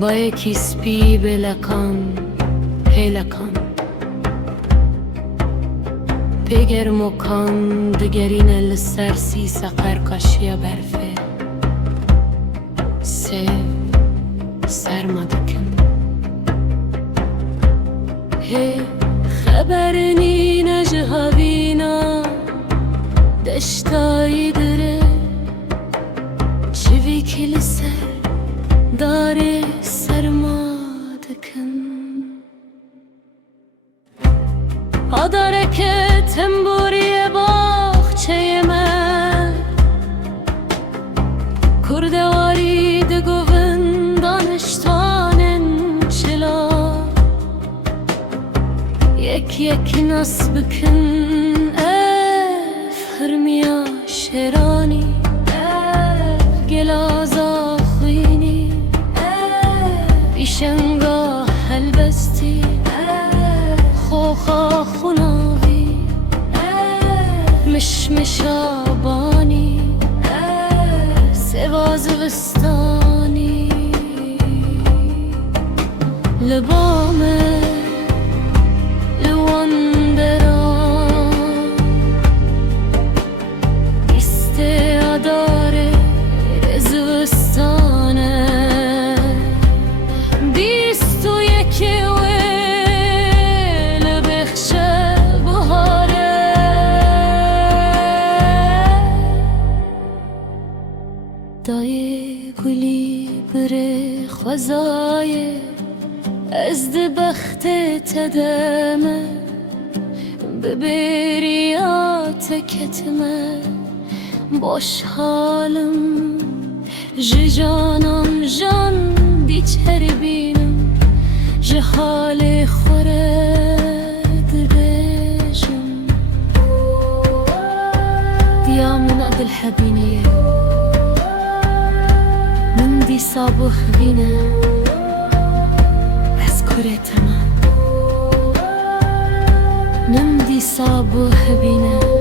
با یکی سپی بلکان هیلکان پیگر مکان دگرین لسر سی سقر کاشیا برفه سه سرمدکن هی خبرنی نجهاوینا دشتایی داره چوی کل سر داره سرمدکن آداره که تنبوری باخچه من کردواری دگوون دانشتانن چلا یک ناس بکن اف هرمیا شرانی اف گلازا خوینی اف بیشنگا هلبستی خوخا خناوی مش آبانی سواز وستانی لبامه لواندران استعداره رزوستانه بیست و یکی دای گلی بره خوزای از بخت تدمه ببریات کتمه باش حالم جانم جان دیچر بینم جهال خورد بجم دیا من عدل حبینیه دي صابوخ بينا أذكر تمام نمدي صابوخ بينا